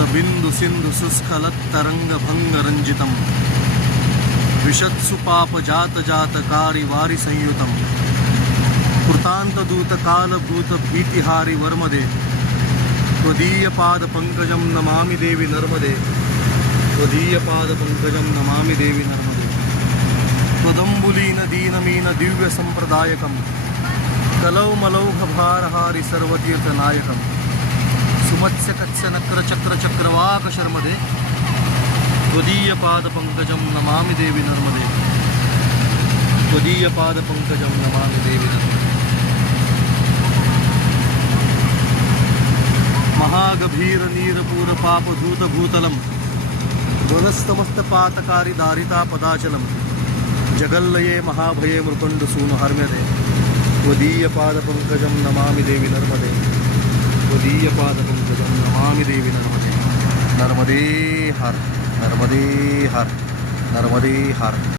सबिंदु सिंधु सुस्खलत तरंग भंग रंजितम विशत्सु पाप जात जात कारी वारी संयुतम कृतांत दूत काल भूत भीतिहारी वर्मदे त्वदीय पाद पंकजम नमामि देवी नर्मदे त्वदीय पाद पंकजम नमामि देवी नर्मदे त्वदंबुलीन दीनमीन दिव्य संप्रदायकम कलौ मलौघ भारहारि सर्वतीर्थनायकम सुमत्स्य कत्स्य नक्र चक्र चक्रवाक शर्मदे त्वदीय पाद पंकजम नमामि देवी नर्मदे त्वदीय पाद पंकजम नमामि देवी नर्मदे महागभीर नीरपूर पाप धूत भूतलम ध्वनस्तमस्त पातकारी दारिता पदाचलम जगल्लये महाभये मृकुंड सूनु हर्म्यदे त्वदीय पाद पंकजम नमामि देवी नर्मदे त्वदीय पाद पंकजम नमामि देवी नर्मदे नर्मदे हर नर्मदे हर नर्मदे हर।